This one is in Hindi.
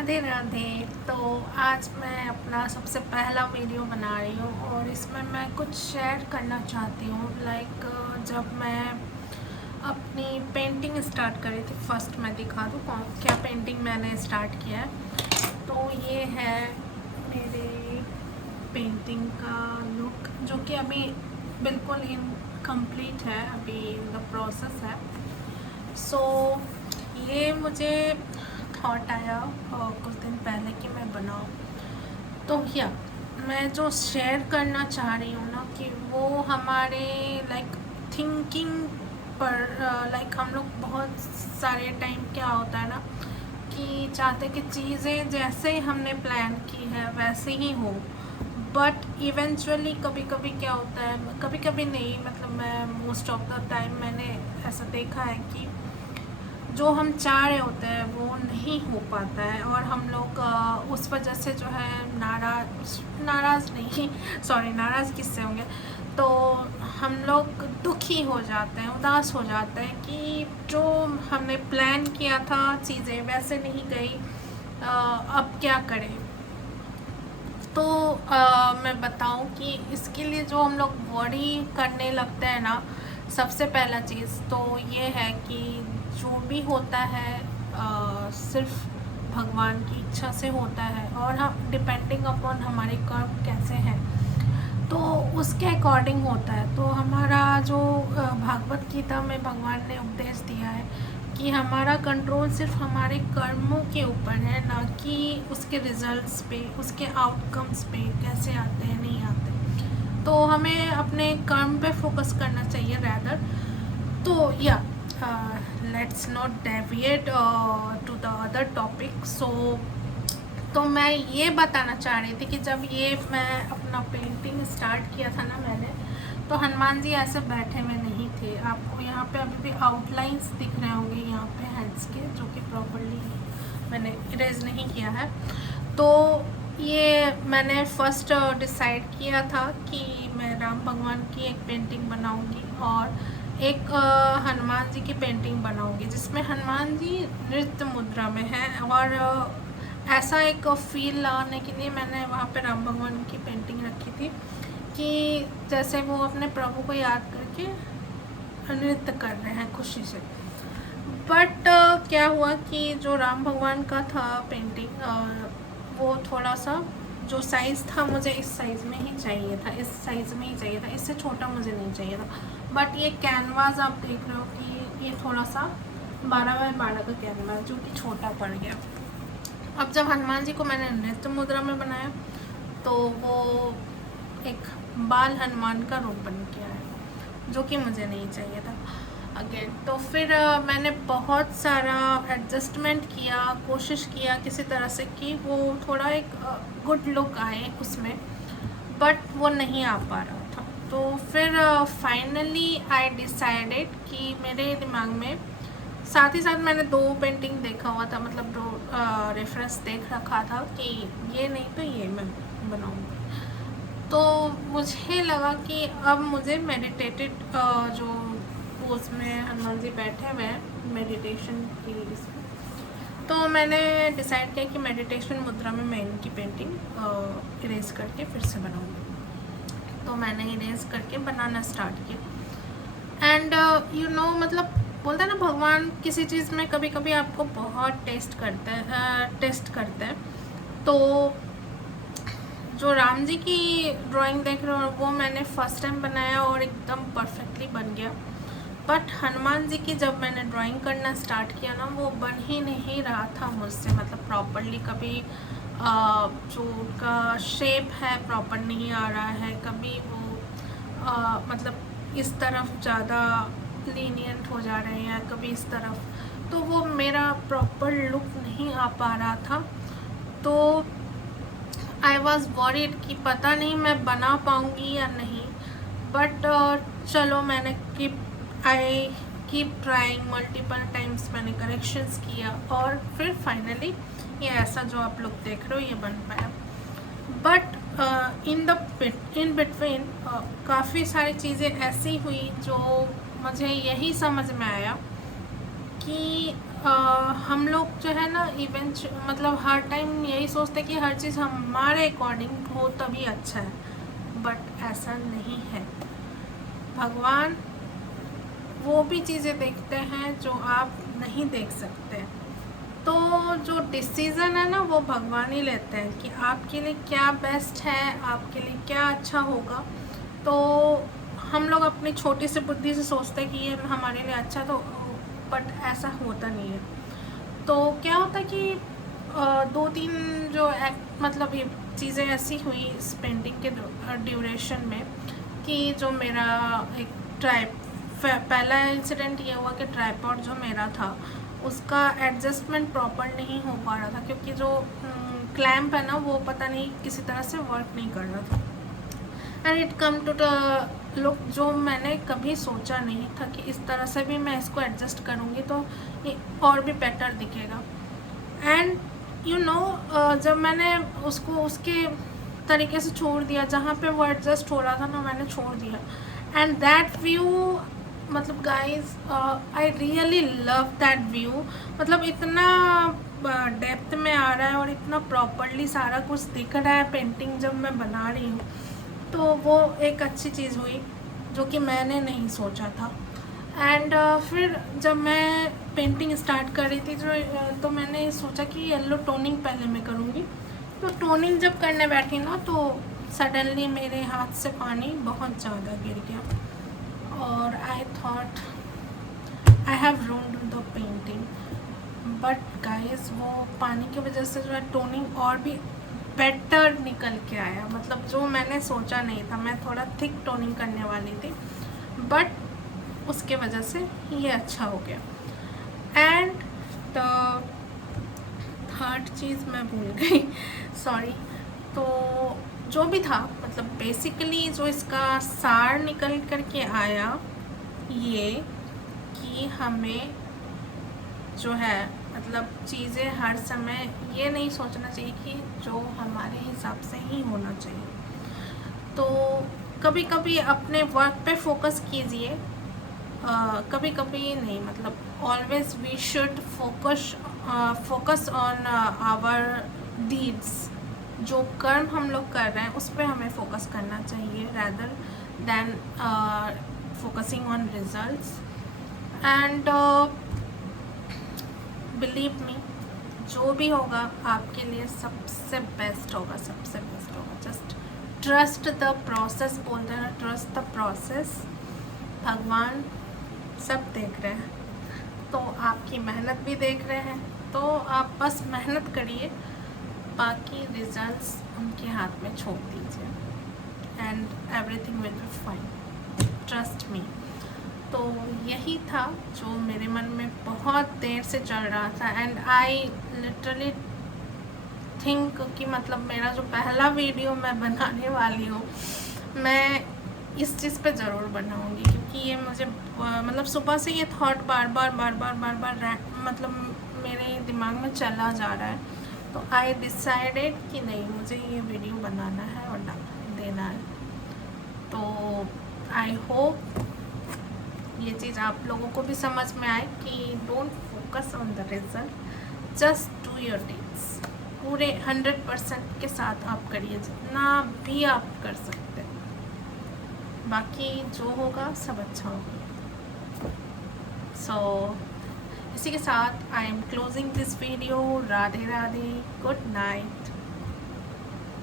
राधे राधे। तो आज मैं अपना सबसे पहला वीडियो बना रही हूँ और इसमें मैं कुछ शेयर करना चाहती हूँ। जब मैं अपनी पेंटिंग स्टार्ट करी थी, फर्स्ट मैं दिखा दूँ कौन क्या पेंटिंग मैंने स्टार्ट किया है। तो ये है मेरी पेंटिंग का लुक, जो कि अभी बिल्कुल इनकम्प्लीट है, अभी इन द प्रोसेस है। सो ये मुझे थॉट आया कुछ दिन पहले कि मैं बनाऊँ। तो या मैं जो शेयर करना चाह रही हूँ ना, कि वो हमारे थिंकिंग पर हम लोग बहुत सारे टाइम क्या होता है ना, कि चाहते कि चीज़ें जैसे हमने प्लान की है वैसे ही हो, बट इवेंचुअली कभी कभी क्या होता है, कभी कभी नहीं, मतलब मैं मोस्ट ऑफ द टाइम मैंने ऐसा देखा है कि जो हम चाह रहे होते हैं वो नहीं हो पाता है, और हम लोग उस वजह से जो है नाराज़ नहीं सॉरी, नाराज़ किससे होंगे, तो हम लोग दुखी हो जाते हैं, उदास हो जाते हैं कि जो हमने प्लान किया था चीज़ें वैसे नहीं गई, अब क्या करें। तो मैं बताऊं कि इसके लिए जो हम लोग वरी करने लगते हैं ना, सबसे पहला चीज़ तो ये है कि जो भी होता है सिर्फ भगवान की इच्छा से होता है, और हम डिपेंडिंग अपॉन हमारे कर्म कैसे हैं तो उसके अकॉर्डिंग होता है। तो हमारा जो भागवत गीता में भगवान ने उपदेश दिया है कि हमारा कंट्रोल सिर्फ हमारे कर्मों के ऊपर है, ना कि उसके रिजल्ट्स पे, उसके आउटकम्स पे कैसे आते हैं नहीं आते। तो हमें अपने कर्म पे फोकस करना चाहिए रैदर। तो या let's not deviate to the other topic. तो मैं ये बताना चाह रही थी कि जब ये मैं अपना पेंटिंग स्टार्ट किया था ना मैंने, तो हनुमान जी ऐसे बैठे हुए नहीं थे। आपको यहाँ पे अभी भी आउटलाइंस दिख रहे होंगे यहाँ पे हैंड्स के, जो कि प्रॉपर्ली मैंने इरेज नहीं किया है। तो ये मैंने फर्स्ट डिसाइड किया था कि मैं राम भगवान की एक पेंटिंग बनाऊंगी और एक हनुमान जी की पेंटिंग बनाऊंगी, जिसमें हनुमान जी नृत्य मुद्रा में हैं, और ऐसा एक फील लाने के लिए मैंने वहाँ पे राम भगवान की पेंटिंग रखी थी कि जैसे वो अपने प्रभु को याद करके नृत्य कर रहे हैं खुशी से। बट क्या हुआ कि जो राम भगवान का था पेंटिंग, वो थोड़ा सा जो साइज़ था मुझे इस साइज़ में ही चाहिए था, इस साइज़ में ही चाहिए था, इससे छोटा मुझे नहीं चाहिए था। बट ये कैनवास आप देख रहे हो कि ये थोड़ा सा 12x12 का कैनवास, जो कि छोटा पड़ गया। अब जब हनुमान जी को मैंने नृत्य मुद्रा में बनाया तो वो एक बाल हनुमान का रूप बन गया है, जो कि मुझे नहीं चाहिए था अगेन। तो फिर मैंने बहुत सारा एडजस्टमेंट किया, कोशिश किया किसी तरह से कि वो थोड़ा एक गुड लुक आए उसमें, बट वो नहीं आ पा रहा था। तो फिर फाइनली आई डिसाइडेड कि मेरे दिमाग में, साथ ही साथ मैंने 2 पेंटिंग देखा हुआ था, मतलब 2 रेफरेंस देख रखा था कि ये नहीं तो ये मैं बनाऊंगी। तो मुझे लगा कि अब मुझे मेडिटेटेड जो पोज में हनुमान जी बैठे हुए हैं मेडिटेशन की इसमें, तो मैंने डिसाइड किया कि मेडिटेशन मुद्रा में मैं इनकी पेंटिंग इरेज करके फिर से बनाऊंगी। तो मैंने इरेज करके बनाना स्टार्ट किया। एंड मतलब बोलते हैं ना, भगवान किसी चीज़ में कभी कभी आपको बहुत टेस्ट करते हैं। तो जो राम जी की ड्राइंग देख रहे हो वो मैंने फर्स्ट टाइम बनाया और एकदम परफेक्टली बन गया। बट हनुमान जी की जब मैंने ड्राइंग करना स्टार्ट किया ना, वो बन ही नहीं रहा था मुझसे, मतलब प्रॉपरली। कभी जो उनका शेप है प्रॉपर नहीं आ रहा है, कभी वो मतलब इस तरफ ज़्यादा लीनियंट हो जा रहे हैं, कभी इस तरफ, तो वो मेरा प्रॉपर लुक नहीं आ पा रहा था। तो आई वॉज वॉरिड कि पता नहीं मैं बना पाऊँगी या नहीं। बट चलो, मैंने कीप ट्राइंग मल्टीपल टाइम्स, मैंने करेक्शंस किया और फिर फाइनली ये ऐसा जो आप लोग देख रहे हो ये बन पाया। बट इन बिटवीन काफ़ी सारी चीज़ें ऐसी हुई जो मुझे यही समझ में आया कि हम लोग जो है ना इवेंट मतलब हर टाइम यही सोचते कि हर चीज़ हमारे अकॉर्डिंग हो तभी अच्छा है, बट ऐसा नहीं है। भगवान वो भी चीज़ें देखते हैं जो आप नहीं देख सकते। तो जो डिसीज़न है ना वो भगवान ही लेते हैं कि आपके लिए क्या बेस्ट है, आपके लिए क्या अच्छा होगा। तो हम लोग अपनी छोटी सी बुद्धि से सोचते हैं कि ये हमारे लिए अच्छा, तो बट ऐसा होता नहीं है। तो क्या होता है कि दो तीन जो मतलब ये चीज़ें ऐसी हुई इस पेंटिंग के ड्यूरेशन में कि जो मेरा एक पहला इंसिडेंट ये हुआ कि ट्राइपॉड जो मेरा था उसका एडजस्टमेंट प्रॉपर नहीं हो पा रहा था, क्योंकि जो क्लैम्प है ना वो पता नहीं किसी तरह से वर्क नहीं कर रहा था। And it come to the look जो मैंने कभी सोचा नहीं था कि इस तरह से भी मैं इसको एडजस्ट करूँगी तो ये और भी बेटर दिखेगा। एंड यू नो जब मैंने उसको उसके तरीके से छोड़ दिया, जहाँ पे वो एडजस्ट हो रहा था ना मैंने छोड़ दिया। एंड दैट व्यू, मतलब guys I really love that view. मतलब इतना डेप्थ में आ रहा है और इतना प्रॉपरली सारा कुछ दिख रहा है पेंटिंग जब मैं बना रही हूँ, तो वो एक अच्छी चीज़ हुई जो कि मैंने नहीं सोचा था। एंड फिर जब मैं पेंटिंग स्टार्ट कर रही थी तो मैंने सोचा कि येलो टोनिंग पहले मैं करूँगी। तो टोनिंग जब करने बैठी ना तो सडनली मेरे हाथ से पानी बहुत ज़्यादा गिर गया और I thought I have ruined the painting. But guys वो पानी की वजह से जो है टोनिंग और भी बेटर निकल के आया। मतलब जो मैंने सोचा नहीं था, मैं थोड़ा थिक टोनिंग करने वाली थी, बट उसके वजह से ये अच्छा हो गया। एंड द थर्ड चीज़ मैं भूल गई सॉरी। तो जो भी था, मतलब बेसिकली जो इसका सार निकल कर के आया ये कि हमें जो है मतलब चीज़ें हर समय ये नहीं सोचना चाहिए कि जो हमारे हिसाब से ही होना चाहिए। तो कभी कभी अपने वर्क पे फोकस कीजिए, कभी कभी नहीं, मतलब always we should focus on our deeds. जो कर्म हम लोग कर रहे हैं उस पर हमें फोकस करना चाहिए rather than focusing on results. And believe me, जो भी होगा आपके लिए सबसे बेस्ट होगा, सबसे बेस्ट होगा। जस्ट ट्रस्ट द प्रोसेस, बोलते हैं ना, ट्रस्ट द प्रोसेस। भगवान सब देख रहे हैं, तो आपकी मेहनत भी देख रहे हैं, तो आप बस मेहनत करिए, बाकी रिजल्ट्स उनके हाथ में छोड़ दीजिए and everything will be fine, trust me. तो यही था जो मेरे मन में बहुत देर से चल रहा था। एंड आई लिटरली थिंक कि मतलब मेरा जो पहला वीडियो मैं बनाने वाली हूँ, मैं इस चीज़ पे ज़रूर बनाऊँगी, क्योंकि ये मुझे मतलब सुबह से ये थॉट बार बार मतलब मेरे दिमाग में चला जा रहा है। तो आई डिसाइडेड कि नहीं, मुझे ये वीडियो बनाना है और देना है। तो आई होप ये चीज़ आप लोगों को भी समझ में आए कि don't focus on the result, just do your deeds. पूरे 100% के साथ आप करिए, जितना भी आप कर सकते हैं, बाकी जो होगा सब अच्छा होगा। सो इसी के साथ I am closing this video. Radhe Radhe, good night.